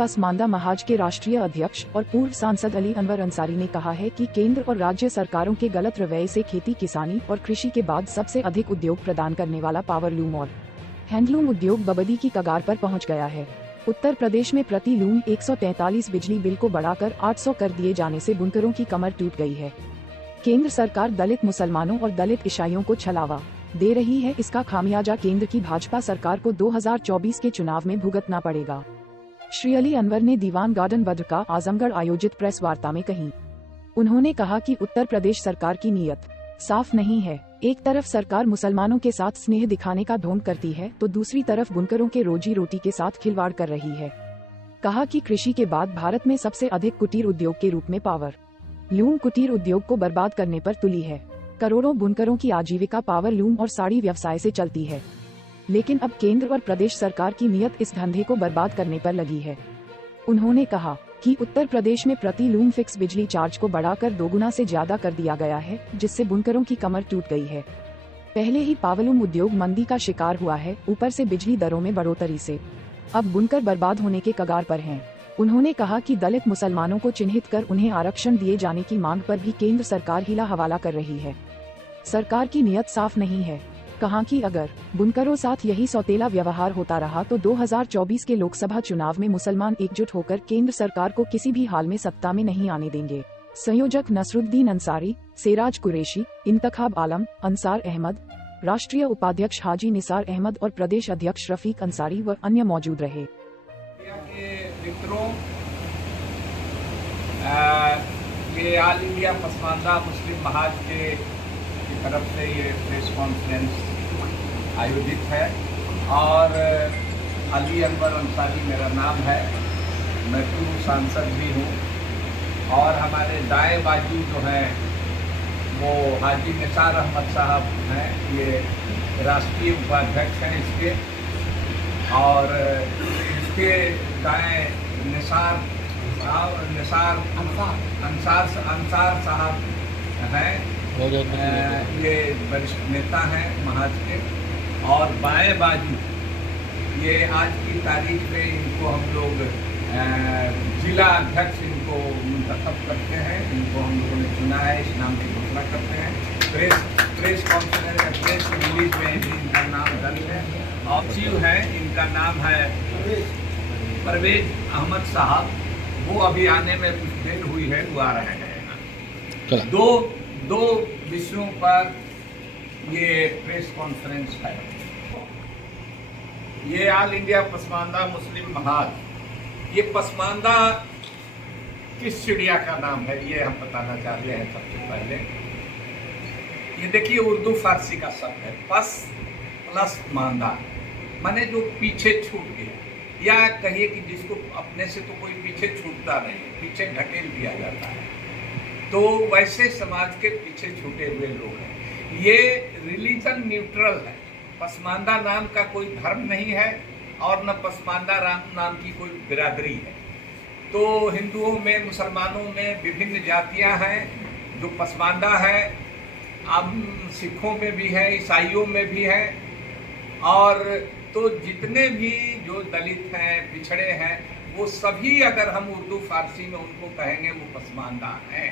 पसमानदा महाज के राष्ट्रीय अध्यक्ष और पूर्व सांसद अली अनवर अंसारी ने कहा है कि केंद्र और राज्य सरकारों के गलत रवैये से खेती किसानी और कृषि के बाद सबसे अधिक उद्योग प्रदान करने वाला पावरलूम और हैंडलूम उद्योग बर्बादी की कगार पर पहुंच गया है। उत्तर प्रदेश में प्रति लूम 143 बिजली बिल को बढ़ाकर 800 कर दिए जाने से बुनकरों की कमर टूट गई है। केंद्र सरकार दलित मुसलमानों और दलित ईसाइयों को छलावा दे रही है। इसका खामियाजा केंद्र की भाजपा सरकार को 2024 के चुनाव में भुगतना पड़ेगा। श्री अली अनवर ने दीवान गार्डन बद्रका आजमगढ़ आयोजित प्रेस वार्ता में कही। उन्होंने कहा कि उत्तर प्रदेश सरकार की नीयत साफ नहीं है। एक तरफ सरकार मुसलमानों के साथ स्नेह दिखाने का ढोंग करती है तो दूसरी तरफ बुनकरों के रोजी रोटी के साथ खिलवाड़ कर रही है। कहा कि कृषि के बाद भारत में सबसे अधिक कुटीर उद्योग के रूप में पावर लूम कुटीर उद्योग को बर्बाद करने पर तुली है। करोड़ों बुनकरों की आजीविका पावर लूम और साड़ी व्यवसाय से चलती है, लेकिन अब केंद्र और प्रदेश सरकार की नीयत इस धंधे को बर्बाद करने पर लगी है। उन्होंने कहा कि उत्तर प्रदेश में प्रति लूम फिक्स बिजली चार्ज को बढ़ाकर 2 गुना से ज्यादा कर दिया गया है, जिससे बुनकरों की कमर टूट गई है। पहले ही पावरलूम उद्योग मंदी का शिकार हुआ है, ऊपर से बिजली दरों में बढ़ोतरी से अब बुनकर बर्बाद होने के कगार पर हैं। उन्होंने कहा कि दलित मुसलमानों को चिन्हित कर उन्हें आरक्षण दिए जाने की मांग पर भी केंद्र सरकार हिला हवाला कर रही है। सरकार की नीयत साफ नहीं है। कहा कि अगर बुनकरों साथ यही सौतेला व्यवहार होता रहा तो 2024 के लोकसभा चुनाव में मुसलमान एकजुट होकर केंद्र सरकार को किसी भी हाल में सत्ता में नहीं आने देंगे। संयोजक नसरुद्दीन अंसारी, सेराज कुरैशी, इंतखाब आलम, अंसार अहमद, राष्ट्रीय उपाध्यक्ष हाजी निसार अहमद और प्रदेश अध्यक्ष रफीक अंसारी व अन्य मौजूद रहे। ये ऑल इंडिया पसमानदा मुस्लिम महाज के तरफ से ये प्रेस कॉन्फ्रेंस आयोजित है और अली अनवर अंसारी मेरा नाम है। मैं पूर्व सांसद भी हूँ और हमारे दाएं बाजू जो हैं वो हाजी निसार अहमद साहब हैं, ये राष्ट्रीय उपाध्यक्ष हैं इसके, और इसके दाएं अंसार साहब हैं, ये वरिष्ठ नेता हैं महाज के। और बाएं बाजू ये आज की तारीख में इनको हम लोग जिला अध्यक्ष इनको मुंतखब करते हैं, इनको हम लोगों ने चुना है, इस नाम की घोषणा करते हैं। प्रेस कॉन्फ्रेंस प्रेस रिलीज में भी इनका नाम दर्ज है। और चीफ है, इनका नाम है परवेज अहमद साहब, वो अभी आने में कुछ देर हुई है, वो आ रहे हैं। दो विषयों पर ये प्रेस कॉन्फ्रेंस है। ये ऑल इंडिया पसमानदा मुस्लिम महाज, ये पसमानदा किस चिड़िया का नाम है ये हम बताना चाहते हैं। सबसे पहले ये देखिए उर्दू फारसी का शब्द है, पस प्लस मांदा, माने जो पीछे छूट गया, या कहिए कि जिसको अपने से तो कोई पीछे छूटता नहीं, पीछे ढकेल दिया जाता है, तो वैसे समाज के पीछे छूटे हुए लोग हैं। ये रिलीजन न्यूट्रल है, पसमानदा नाम का कोई धर्म नहीं है और न पसमानदा नाम की कोई बिरादरी है। तो हिंदुओं में, मुसलमानों में विभिन्न जातियां हैं जो पसमानदा है, अब सिखों में भी है, ईसाइयों में भी है, और तो जितने भी जो दलित हैं, पिछड़े हैं, वो सभी अगर हम उर्दू फारसी में उनको कहेंगे वो पसमानदा हैं।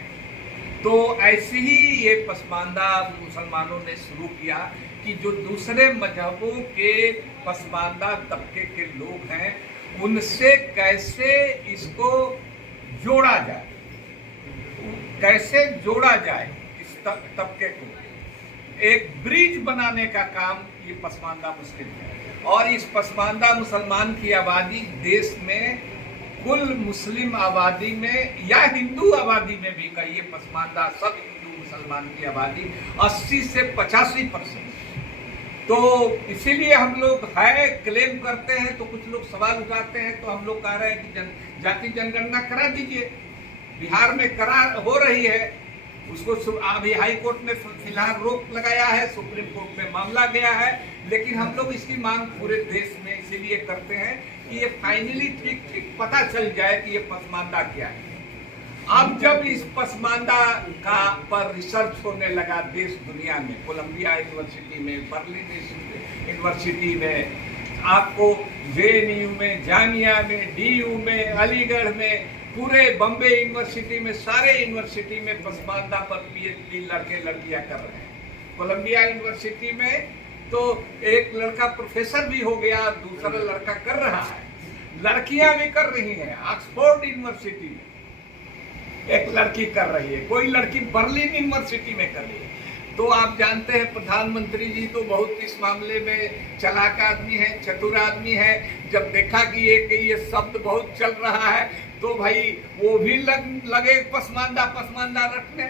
तो ऐसे ही ये पसमानदा मुसलमानों ने शुरू किया कि जो दूसरे मजहबों के पसमानदा तबके के लोग हैं उनसे कैसे इसको जोड़ा जाए, कैसे जोड़ा जाए इस तबके को, एक ब्रिज बनाने का काम ये पसमानदा मुस्लिम है। और इस पसमानदा मुसलमान की आबादी देश में कुल मुस्लिम आबादी में या हिंदू आबादी में भी कहिए, पसमानदा सब हिंदू मुसलमान की आबादी 80 से 85%। तो इसीलिए हम लोग है क्लेम करते हैं, तो कुछ लोग सवाल उठाते हैं, तो हम लोग कह रहे हैं कि जाति जनगणना करा दीजिए। बिहार में हो रही है, उसको अभी हाई कोर्ट में फिलहाल रोक लगाया है, सुप्रीम कोर्ट में मामला गया है, लेकिन हम लोग इसकी मांग पूरे देश में इसीलिए करते हैं कि ये फाइनली ठीक पता चल जाए कि ये पसमानदा क्या है। अब जब इस पसमानदा का पर रिसर्च होने लगा देश दुनिया में, कोलंबिया यूनिवर्सिटी में, बर्लिन यूनिवर्सिटी में, आपको JNU में, जामिया में, DU में, अलीगढ़ में, पूरे बॉम्बे यूनिवर्सिटी में, सारे यूनिवर्सिटी में पसमानदा पर PhD लड़के लड़कियां कर रहे हैं। कोलंबिया यूनिवर्सिटी में तो एक लड़का प्रोफेसर भी हो गया, दूसरा लड़का कर रहा है, लड़कियां भी कर रही हैं। ऑक्सफोर्ड यूनिवर्सिटी में एक लड़की कर रही है, कोई लड़की बर्लिन यूनिवर्सिटी में कर रही है। तो आप जानते हैं प्रधानमंत्री जी तो बहुत इस मामले में चालाक आदमी है, चतुर आदमी है। जब देखा कि ये शब्द बहुत चल रहा है तो भाई वो भी लगे पसमानदा रखने।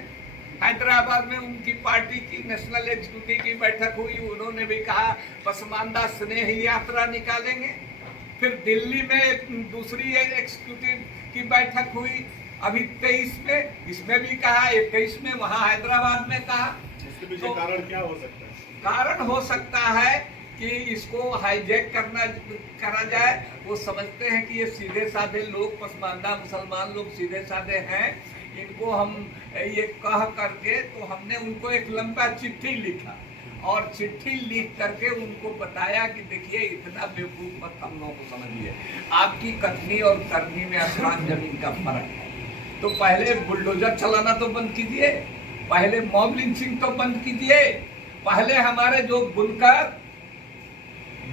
हैदराबाद में उनकी पार्टी की नेशनल एग्जीक्यूटिव की बैठक हुई, उन्होंने भी कहा पसमानदा स्नेह यात्रा निकालेंगे। फिर दिल्ली में दूसरी एग्जीक्यूटिव की बैठक हुई अभी 23 में, इसमें भी कहा, 21 में वहां हैदराबाद में कहा। इसके पीछे कारण क्या हो सकता है? कारण हो सकता है कि इसको हाईजैक करा जाए। वो समझते हैं कि ये सीधे साधे लोग, पसमानदा मुसलमान लोग सीधे साधे हैं, इनको हम ये कह करके, तो हमने उनको एक लंबा चिट्ठी लिखा और चिट्ठी लिख करके उनको बताया कि देखिए इतना बेवकूफ मत हम लोगों को समझिए, आपकी कथनी और करनी में आसमान जमीन का फर्क है। तो पहले बुलडोजर चलाना तो बंद कीजिए, पहले मॉब लिंचिंग तो बंद कीजिए, पहले हमारे जो बुनकर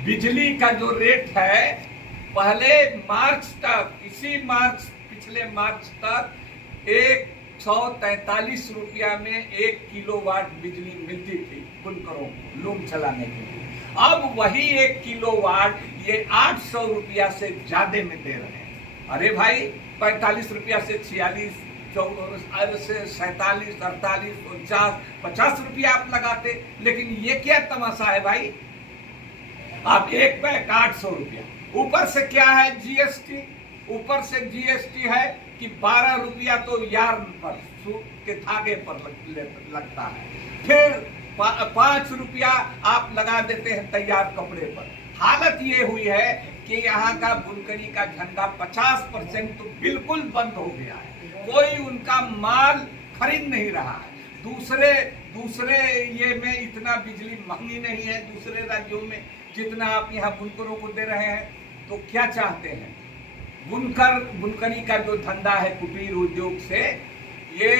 बिजली का जो रेट है, पहले मार्च तक, पिछले मार्च तक 143 रुपया में 1 किलोवाट बिजली मिलती थी बुनकरों को लूम चलाने के लिए। अब वही 1 किलोवाट ये 800 रुपया से ज्यादा में दे रहे हैं। अरे भाई 45 रुपया से 46, 47, 48, 49, 50 रुपया आप लगाते, लेकिन ये क्या तमाशा है भाई, आप एक पैक 800 रुपया, ऊपर से क्या है जीएसटी, ऊपर से जीएसटी है कि 12 रुपया तो यार्न पर, सूत के धागे पर लगता है, फिर 5 रुपया आप लगा देते हैं तैयार कपड़े पर। हालत ये हुई है कि यहाँ का बुनकरी का धंधा 50% तो बिल्कुल बंद हो गया है, कोई उनका माल खरीद नहीं रहा है। दूसरे ये में इतना बिजली महंगी नहीं है दूसरे राज्यों में जितना आप यहाँ बुनकरों को दे रहे हैं। तो क्या चाहते हैं, बुनकरी का जो धंधा है कुटीर उद्योग से, ये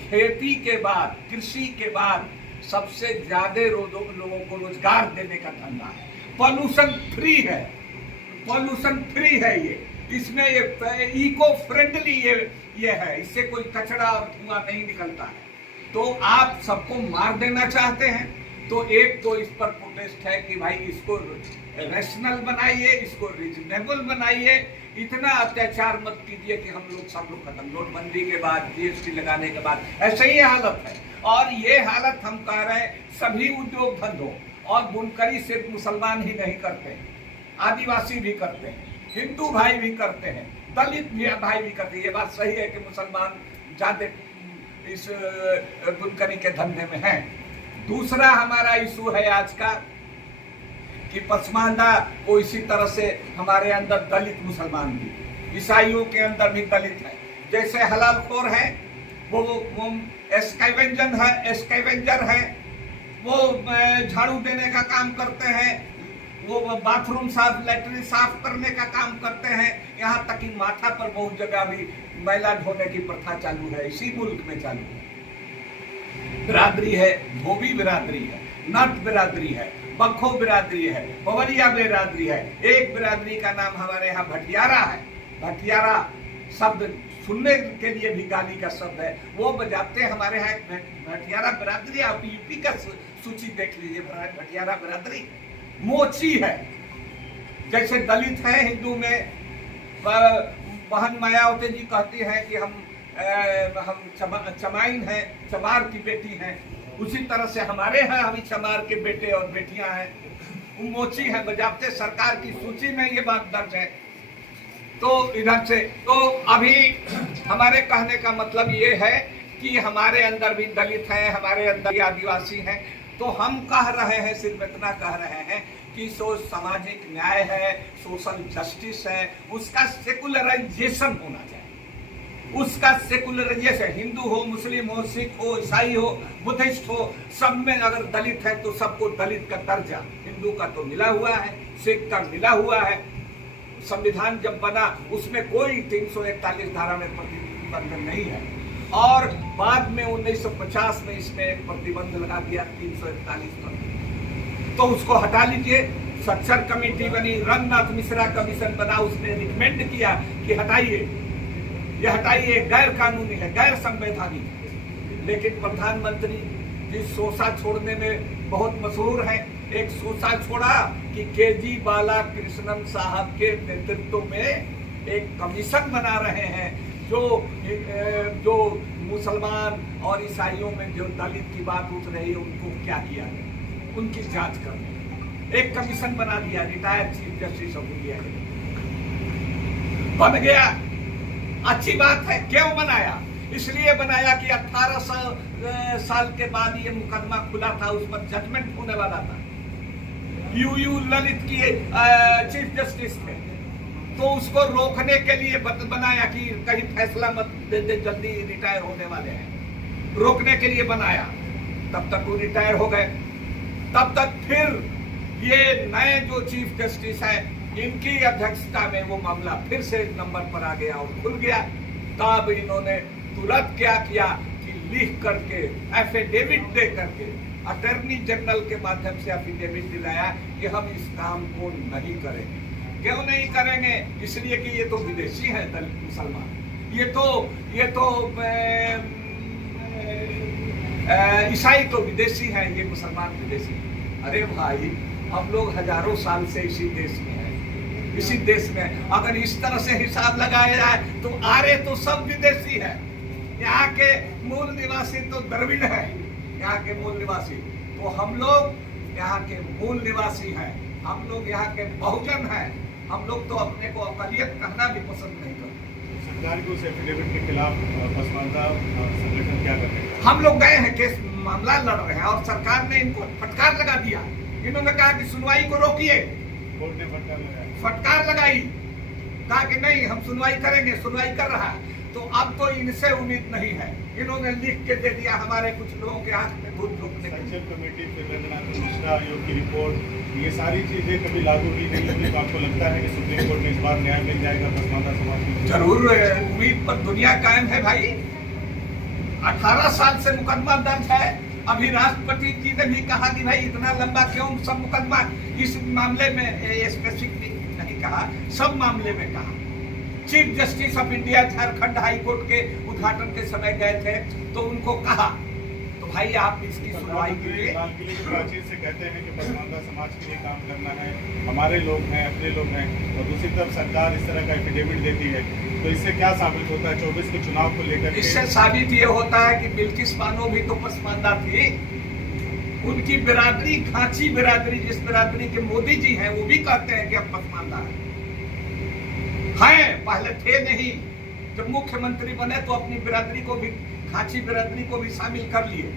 खेती के बाद, कृषि के बाद सबसे ज्यादा लोगों को रोजगार देने का धंधा है। पॉल्यूशन फ्री है ये, इसमें ये इको फ्रेंडली ये है, इससे कोई कचरा और धुआं नहीं निकलता है। तो आप सबको मार देना चाहते हैं, तो एक तो इस पर प्रोटेस्ट है कि भाई इसको रैशनल बनाइए, इसको रीजनेबल बनाइए, इतना अत्याचार मत कीजिए कि हम लोग सब लोग खत्म। नोटबंदी के बाद, जीएसटी लगाने के बाद ऐसे ही हालत है, और ये हालत हम कह रहे हैं सभी उद्योग धंधों, और बुनकरी सिर्फ मुसलमान ही नहीं करते, आदिवासी भी करते हैं, हिंदू भाई भी करते हैं, दलित भी भाई भी करते हैं। ये बात सही है कि मुसलमान ज्यादा इस बुनकरी के धंधे में हैं। दूसरा हमारा इशू है आज का कि पसमानदा को इसी तरह से हमारे अंदर दलित मुसलमान भी, ईसाइयों के अंदर भी दलित है। जैसे हलालखोर है, वो स्कैवेंजर है, वो झाड़ू देने का काम करते हैं, वो बाथरूम साफ, लैट्रिन साफ करने का काम करते हैं। यहाँ तक कि माथा पर बहुत जगह भी मैला ढोने की प्रथा चालू है, इसी मुल्क में चालू है। बिरादरी है, धोबी बिरादरी है, नट बिरादरी है, बखो बिरादरी है, पवरिया बिरादरी है। एक बिरादरी का नाम हमारे यहाँ भटियारा है। भटियारा शब्द सुनने के लिए भी गाली का शब्द है, वो बजाते हमारे यहाँ भटियारा बिरादरी। आप यूपी का सूची देख लीजिए, भटियारा बिरादरी। मोची है, जैसे दलित है हिंदू में, बहन मायावती जी कहती हैं कि हम चमाइन हैं, चमार की बेटी हैं, उसी तरह से हमारे यहाँ हम चमार के बेटे और बेटियां हैं। मोची है, बजाते सरकार की सूची में ये बात दर्ज है। तो इधर से तो अभी हमारे कहने का मतलब ये है कि हमारे अंदर भी दलित हैं, हमारे अंदर भी आदिवासी हैं। तो हम कह रहे हैं, सिर्फ इतना कह रहे हैं कि सामाजिक न्याय है, सोशल जस्टिस है, उसका सेकुलराइजेशन होना चाहिए। उसका सेकुलराइजेशन, हिंदू हो, मुस्लिम हो, सिख हो, ईसाई हो, बुद्धिस्ट हो, सब में अगर दलित है तो सबको दलित का दर्जा, हिंदू का तो मिला हुआ है, सिख का मिला हुआ है। संविधान जब बना उसमें कोई 341 धारा में प्रतिबंध नहीं है, और बाद में 1950 में इसमें एक प्रतिबंध लगा दिया 341 पर, तो उसको हटा लीजिए। सच्चर कमेटी बनी, रंगनाथ मिश्रा कमीशन बना, उसने रिकमेंड किया कि हटाइए, ये हटाइए, गैर कानूनी है, गैर संवैधानिक है। लेकिन प्रधानमंत्री जिस सोसा छोड़ने में बहुत मशहूर है, एक सोसा छोड़ा कि केजी बालाकृष्णन साहब के नेतृत्व में एक कमीशन बना रहे हैं जो मुसलमान और ईसाइयों में जो दलित की बात उठ रही है उनको क्या किया है, उनकी जांच करने एक कमीशन बना दिया, retired chief justice of India बन गया। अच्छी बात है। क्यों बनाया? इसलिए बनाया कि 1800 साल के बाद ये मुकदमा खुला था, उस पर जजमेंट होने वाला था। यूयू ललित की चीफ जस्टिस थे, तो उसको रोकने के लिए बनाया कि कहीं फैसला मत दे दे, जल्दी रिटायर होने वाले हैं, रोकने के लिए बनाया। तब तक वो रिटायर हो गए। तब तक फिर ये नए जो चीफ जस्टिस है, इनकी अध्यक्षता में वो मामला फिर से नंबर पर आ गया और खुल गया। तब इन्होंने तुरंत क्या किया कि लिख करके, एफिडेविट दे करके, अटॉर्नी जनरल के माध्यम से एफिडेविट दिलाया कि हम इस काम को नहीं करेंगे। क्यों नहीं करेंगे? इसलिए कि ये तो विदेशी है दलित मुसलमान, ये तो ईसाई तो विदेशी है, ये मुसलमान विदेशी है। अरे भाई, हम लोग हजारों साल से इसी देश में हैं, इसी देश में अगर इस तरह से हिसाब लगाया जाए तो आर्य तो सब विदेशी है, यहाँ के मूल निवासी तो द्रविड़ है, यहाँ के मूल निवासी तो हम लोग यहाँ के मूल निवासी हैं, हम लोग यहाँ के बहुजन हैं। हम लोग तो अपने को अकलियत कहना भी पसंद नहीं करते। सरकार को एफिडेविट के खिलाफ पसमानदा संगठन क्या कर रहे हैं? हम लोग गए हैं, केस मामला लड़ रहे हैं और सरकार ने इनको फटकार लगा दिया। इन्होंने कहा कि सुनवाई को रोकिए, कोर्ट ने फटकार लगाई, कहा कि नहीं हम सुनवाई करेंगे, सुनवाई कर रहा है। तो अब तो इनसे उम्मीद नहीं है, इन्होंने लिख के दे दिया हमारे कुछ लोगों के हाथ में दूध झोंकने के लिए। कमेटी, फिर रंगनाथ मिश्रा आयोग की रिपोर्ट, ये सारी चीजें कभी लागू ही नहीं होगी, तो आपको लगता है कि सुप्रीम कोर्ट में इस बार न्याय मिल जाएगा पसमानदा समाज को? जरूर, उम्मीद पर दुनिया कायम है भाई। 18 साल से मुकदमा दर्ज है। अभी राष्ट्रपति जी ने भी कहा कि भाई इतना लंबा क्यों सब मुकदमा, इस मामले में स्पेसिफिक नहीं कहा, सब मामले में कहा। Chief justice of India Jharkhand high court के उद्घाटन के समय गए थे तो उनको कहा, तो भाई आप इसकी सुनवाई कीजिए। लाल किले के प्राचीर से कहते हैं कि पसमानदा समाज के लिए काम करना है, हमारे लोग हैं, अपने लोग हैं, और दूसरी तरफ सरकार इस तरह का एफिडेविट देती है, तो इससे क्या साबित होता है 24 के चुनाव को लेकर? इससे साबित ये होता है कि बिल्किस बानो भी तो पसमानदा थी, उनकी बिरादरी, खांची बिरादरी, जिस बिरादरी के मोदी जी हैं, वो भी कहते हैं कि अब पसमानदा है। पहले थे नहीं, जब मुख्यमंत्री बने तो अपनी बिरादरी को भी, खांची बिरादरी को भी शामिल कर लिए,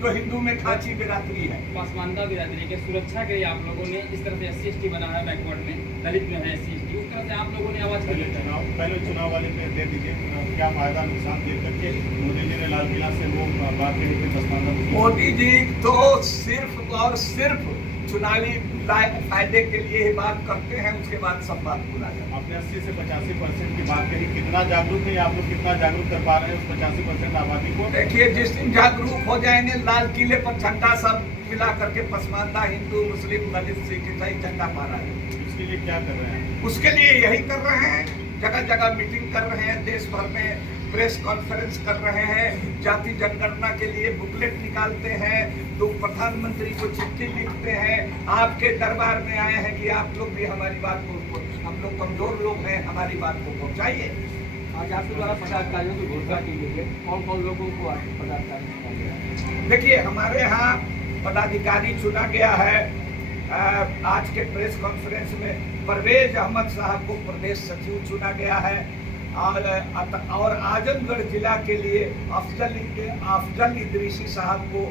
जो हिंदू में खांची बिरादरी है। पसमानदा बिरादरी के सुरक्षा के लिए आप लोगों ने इस तरह से SC/ST बना है, बैकवर्ड में दलित में है SC/ST, उस तरह से आप लोगों ने आवाज कर ली। पहले चुनाव वाले पे दे दीजिए, क्या फायदा नुकसान देख करके मोदी जी ने लाल किला से वो बात कही थी पसमानदा? मोदी जी तो सिर्फ और सिर्फ चुनावी फायदे के लिए ही बात करते हैं, उसके बाद सब बात भुला जाए। आपने 80 से 85% की बात कही, कितना जागरूक है आप लोग, कितना जागरूक कर पा रहे हैं उस 85% आबादी को? देखिए, जिस दिन जागरूक हो जाएंगे, लाल किले पर झंडा सब मिला करके पसमानदा हिंदू, मुस्लिम, दलित, सिख, ईसाई झंडा पा रहा है। उसके लिए क्या कर रहे हैं? उसके लिए यही कर रहे हैं, जगह जगह मीटिंग कर रहे हैं, देश भर में प्रेस कॉन्फ्रेंस कर रहे हैं, जाति जनगणना के लिए बुकलेट निकालते हैं, तो प्रधानमंत्री को चिट्ठी लिखते हैं, आपके दरबार में आए हैं कि आप लोग भी हमारी बात को, हम लोग कमजोर लोग हैं, हमारी बात को पहुंचाइए। आज आपके द्वारा पदाधिकारियों की घोषणा की गई है, कौन कौन लोगों को पदाधिकारी चुना गया है? देखिए, हमारे यहाँ पदाधिकारी चुना गया है, आज के प्रेस कॉन्फ्रेंस में परवेज अहमद साहब को प्रदेश सचिव चुना गया है, और आजमगढ़ जिला के लिए अफजल इदरीसी साहब को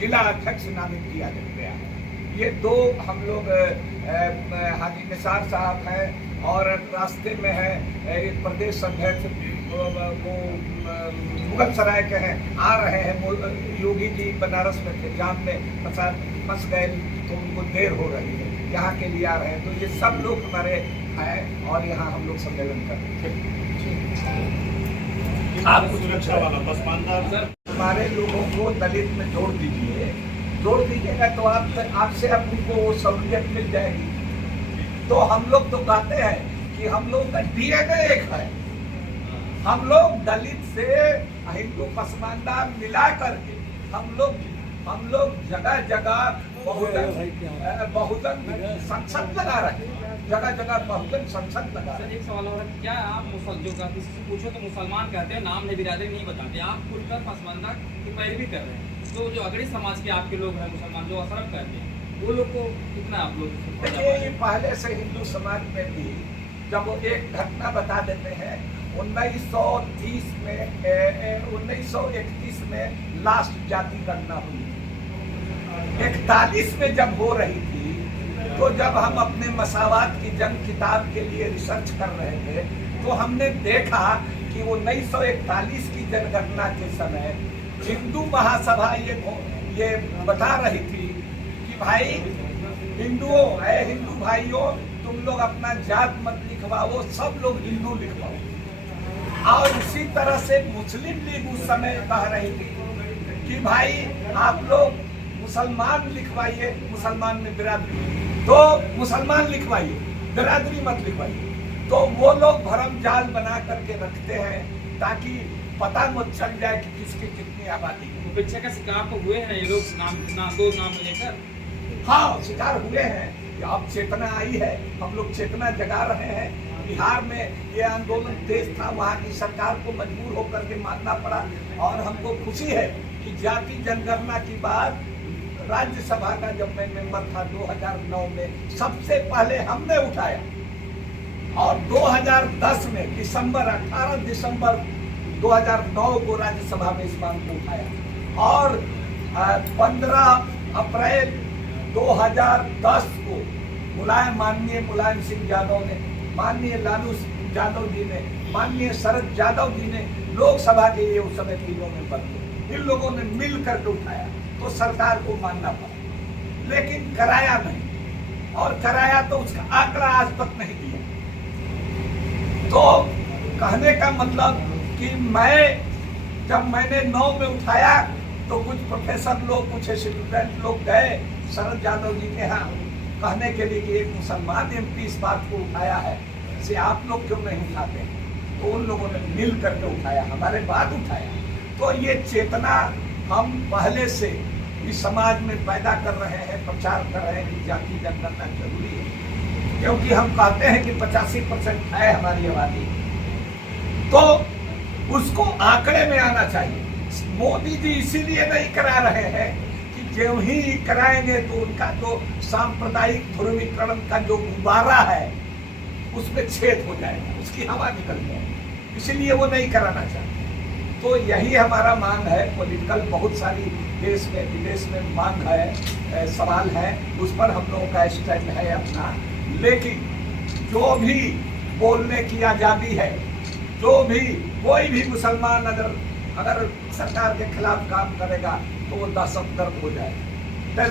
जिला अध्यक्ष नामित किया गया है। ये दो हम लोग हाजी निसार साहब हैं और रास्ते में है एक प्रदेश अध्यक्ष वो मुगल सराय के हैं, आ रहे हैं। योगी जी बनारस में थे, जाम में फंस गए तो उनको देर हो रही है, यहाँ के लिए आ रहे हैं। तो ये सब लोग हमारे हैं और यहाँ हम लोग सम्मेलन कर रहे हैं। आप सुरक्षा वाला पसमानदा हमारे लोगों को दलित में जोड़ दीजिएगा तो आपसे उनको वो सहूलियत मिल जाएगी। तो हम लोग तो कहते हैं कि हम लोग का डीएनए एक है, हम लोग दलित से हिंदू पसमानदा मिला करके हम लोग जगह जगह बहुजन संसद लगा रहे हैं, जगह जगह बहुजन संसद लगा रहे हैं। एक सवाल और क्या आप जो किसी से पूछो तो मुसलमान कहते हैं, नाम नहीं बिरादरी नहीं बताते, आप खुलकर पसमानदा की पैरवी कर रहे हैं। तो जो अगड़ी समाज के आपके लोग हैं मुसलमान जो असरफ करते हैं वो लोग को कितना आप लोग देखिए, ये पहले से हिंदू समाज में भी जब वो एक घटना बता देते हैं 1931 में लास्ट जाति गणना हुई, 41 में जब हो रही थी, तो जब हम अपने मसावात की जंग किताब के लिए रिसर्च कर रहे थे तो हमने देखा कि 1941 की जनगणना के समय हिंदू महासभा ये बता रही थी कि भाई हिंदू भाइयों, तुम लोग अपना जात मत लिखवाओ, सब लोग हिंदू लिखवाओ। और इसी तरह से मुस्लिम लीग उस समय कह रही थी कि भाई आप लोग मुसलमान लिखवाइए, मुसलमान में बिरादरी, तो मुसलमान लिखवाइए, बिरादरी मत लिखवाइए। तो वो लोग भरम जाल बना करके रखते हैं ताकि पता मत चल जाए कि किसकी कितनी आबादी है। उपेक्षा का शिकार तो हुए हैं ये लोग, दो नाम लेकर। हाँ, शिकार हुए हैं। अब चेतना आई है, हम लोग चेतना जगा रहे हैं। बिहार में ये आंदोलन तेज था, वहाँ की सरकार को मजबूर होकर के मानना पड़ा और हमको खुशी है कि जाति जनगणना की बात राज्यसभा का जब मैं मेंबर था 2009 में सबसे पहले हमने उठाया और 2010 में 18 दिसंबर 2009 को राज्यसभा में इस मांग को उठाया और 15 अप्रैल 2010 को माननीय मुलायम सिंह यादव ने, माननीय लालू यादव जी ने, माननीय शरद यादव जी ने लोकसभा के ये उस समय तीनों में बदले, इन लोगों ने मिल करके उठाया तो सरकार को मानना पड़ा, लेकिन कराया नहीं और कराया तो उसका आंकड़ा आज तक नहीं दिया। तो कहने का मतलब कि जब मैंने 9 में उठाया तो कुछ प्रोफेसर लोग, कुछ स्टूडेंट लोग गए शरद यादव जी के यहाँ कहने के लिए कि एक मुसलमान एमपी इस बात को उठाया है, इसे आप लोग क्यों नहीं उठाते? तो उन लोगों ने मिल करके उठाया, हमारे बाद उठाया। तो ये चेतना हम पहले से इस समाज में पैदा कर रहे हैं, प्रचार कर रहे हैं कि जाति जनगणना जरूरी है, क्योंकि हम कहते हैं कि 85% है हमारी आबादी, तो उसको आंकड़े में आना चाहिए। मोदी जी इसीलिए नहीं करा रहे हैं कि जो ही कराएंगे तो उनका तो सांप्रदायिक ध्रुवीकरण का जो गुब्बारा है उसमें छेद हो जाएगा, उसकी हवा निकल जाएगी, इसीलिए वो नहीं कराना चाहते। तो यही हमारा मांग है। पॉलिटिकल बहुत सारी देश में विदेश में मांग है, सवाल है, उस पर हम लोगों का स्टैंड है अपना। लेकिन जो भी बोलने की आज़ादी है, जो भी कोई भी मुसलमान अगर सरकार के खिलाफ काम करेगा तो वो दहशतगर्द हो जाएगा,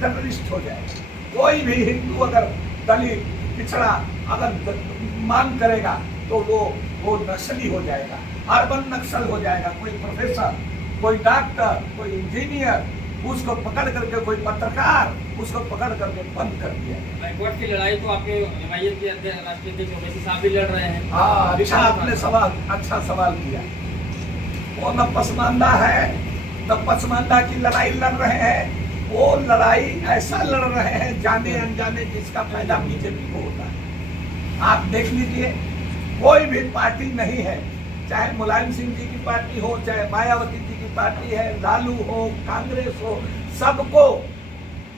टेररिस्ट हो जाएगा। कोई भी हिंदू अगर दलित पिछड़ा अगर मांग करेगा तो वो नक्सली हो जाएगा, अर्बन नक्सल हो जाएगा। कोई प्रोफेसर, कोई डॉक्टर, कोई इंजीनियर, उसको पकड़ करके, कोई पत्रकार, उसको पकड़ करके बंद कर दिया। बैकवर्ड की लड़ाई तो आपके एमआईएम के राष्ट्रीय अध्यक्ष ओवैसी साहब भी लड़ रहे हैं। हाँ, अच्छा आपने अच्छा सवाल किया। वो न पसमानदा है, न पसमानदा की लड़ाई लड़ रहे हैं, वो लड़ाई ऐसा लड़ रहे हैं जाने अनजाने जिसका फायदा बीजेपी को होता है। आप देख लीजिए, कोई भी पार्टी नहीं है, चाहे मुलायम सिंह जी की पार्टी हो, चाहे मायावती जी की पार्टी है, लालू हो, कांग्रेस हो, सबको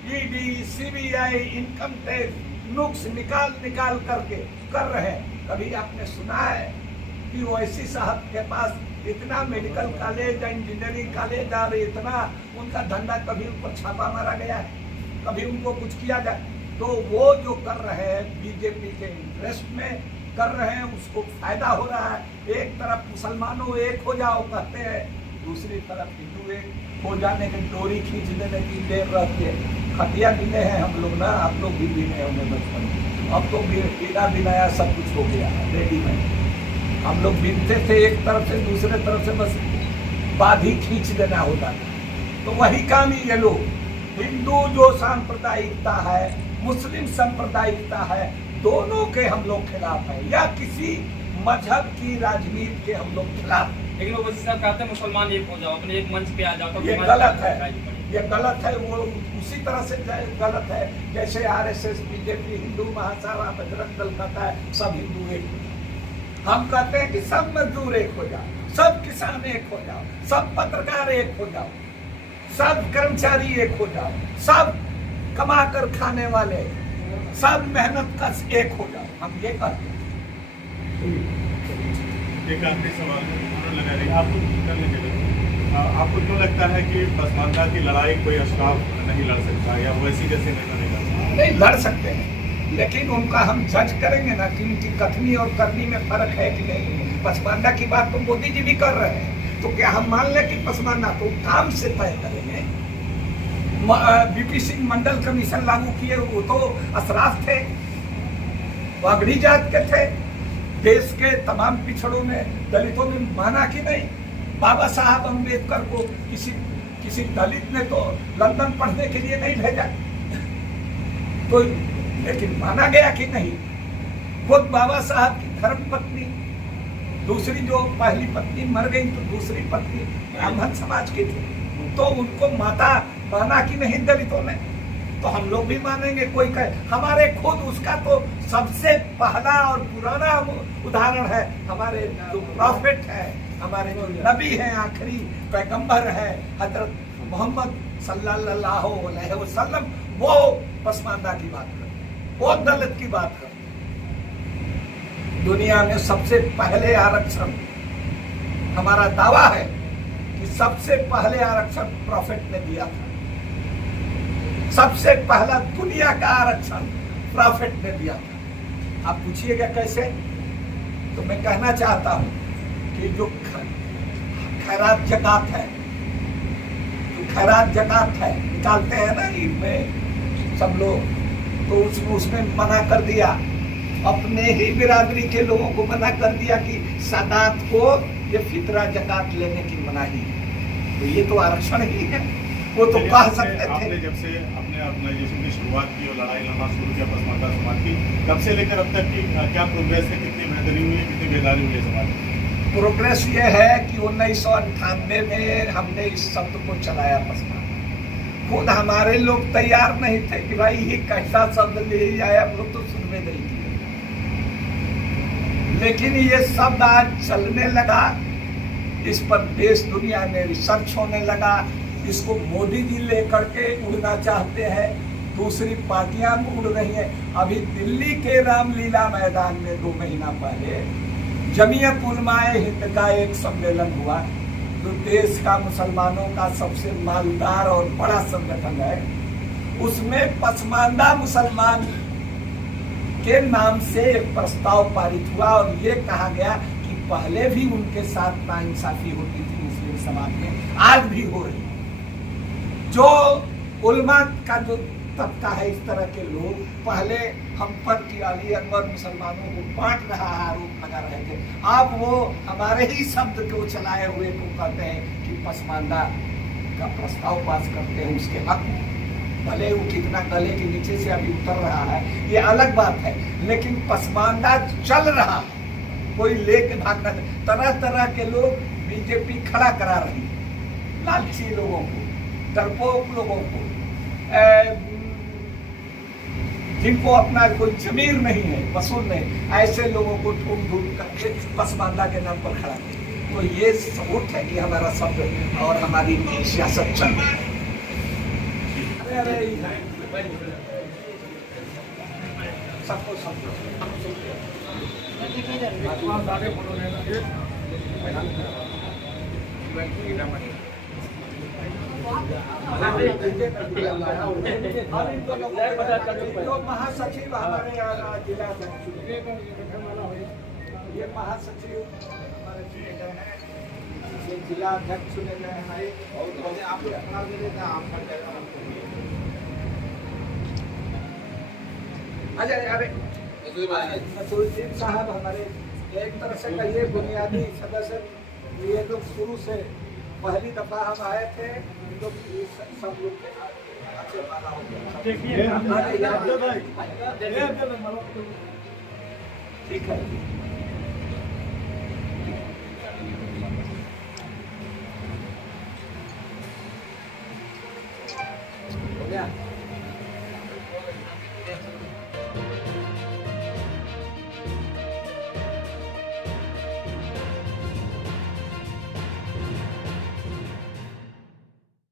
ईडी, सीबीआई, इनकम टैक्स नुक्स निकाल करके कर रहे हैं। कभी आपने सुना है कि ओवैसी साहब के पास इतना मेडिकल कॉलेज, इंजीनियरिंग कॉलेज और इतना उनका धंधा, कभी उन पर छापा मारा गया है? कभी उनको कुछ किया जाए। तो वो जो कर रहे हैं बीजेपी के इंटरेस्ट में कर रहे हैं, उसको फायदा हो रहा है। एक तरफ मुसलमानों एक हो जाओ कहते हैं, दूसरी तरफ हिंदू एक हो जाने की डोरी खींच लेने की देर रहती है। खटिया बिने हैं हम लोग ना, आप लोग भी बिने होंगे बचपन में। अब तो बिना बिनाया सब कुछ हो गया है रेडीमेड। हम लोग बिनते थे एक तरफ से दूसरे तरफ से, बस बाधी खींच देना होता था। तो वही काम ही ये लोग, हिंदू जो सांप्रदायिकता है, मुस्लिम सांप्रदायिकता है, दोनों के हम लोग खिलाफ है, या किसी मजहब की राजनीति के हम लोग खिलाफ है। लेकिन वो साहब कहते हैं मुसलमान एक हो जाओ, अपने एक मंच पे आ जाओ। तो ये गलत है, ये गलत है। वो उसी तरह से गलत है जैसे आरएसएस, बीजेपी, हिंदू महासभा, बजरंग दल कहता है सब हिंदू एक हो जाओ। हम कहते हैं कि सब मजदूर एक हो जाओ, सब किसान एक हो जाओ, सब पत्रकार एक हो जाओ, सब कर्मचारी एक हो जाओ, सब कमा कर खाने वाले, सब मेहनत कश एक हो जाओ। हम ये कहते हैं। एक आखिरी सवाल लगा रही आपको करने के लिए, आपको क्यों लगता है कि पसमानदा की लड़ाई कोई अशराफ नहीं लड़ सकता, या वैसी जैसे नहीं लड़ेगा? नहीं, लड़ सकते हैं, लेकिन उनका हम जज करेंगे ना कि उनकी कथनी और करनी में फर्क है कि नहीं। पसमानदा की बात तो मोदी जी भी कर रहे हैं, तो क्या हम मान लें कि पसमानदा को काम से तय करेंगे? वीपी सिंह मंडल कमीशन लागू किए, वो तो अशराफ थे, वो अगड़ी जात के थे। देश के तमाम पिछड़ों ने, दलितों ने माना कि नहीं? बाबा साहब अम्बेडकर को किसी दलित ने तो लंदन पढ़ने के लिए नहीं भेजा, तो लेकिन माना गया कि नहीं? खुद बाबा साहब की धर्म पत्नी, दूसरी जो पहली पत्नी मर गई तो दूसरी पत्नी ब्राह्मण समाज की थी, तो उनको माता माना कि नहीं दलितों ने? तो हम लोग भी मानेंगे। कोई कहे हमारे खुद उसका तो सबसे पहला और पुराना उदाहरण है हमारे जो प्रॉफिट है, हमारे जो नबी हैं, आखिरी पैगंबर है हजरत मोहम्मद सल्लल्लाहु अलैहि वसल्लम, वो पसमानदा की बात कर, वो दलित की बात कर। दुनिया में सबसे पहले आरक्षण, हमारा दावा है कि सबसे पहले आरक्षण प्रॉफिट ने दिया था। सबसे पहला दुनिया का आरक्षण प्रॉफिट ने दिया था। आप पूछिएगा कैसे, तो मैं कहना चाहता हूं कि जो खैरात जकात है, जो खैरात जकात है निकालते हैं ना ईद में सब लोग, तो उसमें मना कर दिया, अपने ही बिरादरी के लोगों को मना कर दिया कि सादात को ये फितरा जकात लेने की मनाही है। तो ये तो आरक्षण ही है, वो तो कह सकते थे। आपने जब से अपने ऑर्गेनाइजेशन की शुरुआत की और लड़ाई लड़ना शुरू किया पसमानदा समाज की, तब से लेकर अब तक की क्या प्रोग्रेस है, कितनी बेहतरी हुई है, कितनी बेदारी हुई है समाज में? प्रोग्रेस ये है कि 1998 में हमने इस शब्द को चलाया पसमानदा। खुद हमारे लोग तैयार नहीं थे कि भाई ये कैसा शब्द ले आया, हम लोग तो सुनने नहीं दिए, लेकिन ये शब्द आज चलने लगा, इस पर देश दुनिया में रिसर्च होने लगा। इसको मोदी जी लेकर के उड़ना चाहते हैं, दूसरी पार्टियां उड़ रही हैं। अभी दिल्ली के रामलीला मैदान में 2 महीना पहले जमीयत उलमाए हिंद का एक सम्मेलन हुआ, जो देश का मुसलमानों का सबसे मालदार और बड़ा संगठन है। उसमें पसमानदा मुसलमान के नाम से एक प्रस्ताव पारित हुआ और ये कहा गया कि पहले भी उनके साथ नाइंसाफी होती थी मुस्लिम समाज में, आज भी हो रही। जो उलमा का जो तबका है, इस तरह के लोग पहले हम पर कि अली अकबर मुसलमानों को बांट रहा है आरोप लगा रहे थे, अब वो हमारे ही शब्द को चलाए हुए को कहते हैं कि पसमानदा का प्रस्ताव पास करते हैं उसके हक में। भले वो कितना गले के नीचे से अभी उतर रहा है ये अलग बात है, लेकिन पसमानदा चल रहा, कोई लेके भागना। तरह तरह के लोग बीजेपी खड़ा करा रही है, लालची लोगों को, डरपोक लोगों को, जिनको अपना कोई जमीर नहीं है, वसूल नहीं, ऐसे लोगों को ढूंढ ढूंढ करके पसमानदा के नाम पर खड़ा किया। तो ये सबूत है कि हमारा शब्द और हमारी सियासत चल रही है। सबको सब जो महासचिव हमारे यहाँ जिला ये महासचिव हमारे चुने गए हैं, ये जिला अध्यक्ष चुने गए हैं। और आप अरे नसरुद्दीन साहब हमारे एक तरह से कहिए बुनियादी सदस्य। ये लोग शुरू से पहली दफा हम आए थे, तो सब लोग के अच्छे वाला हो गया। ठीक है।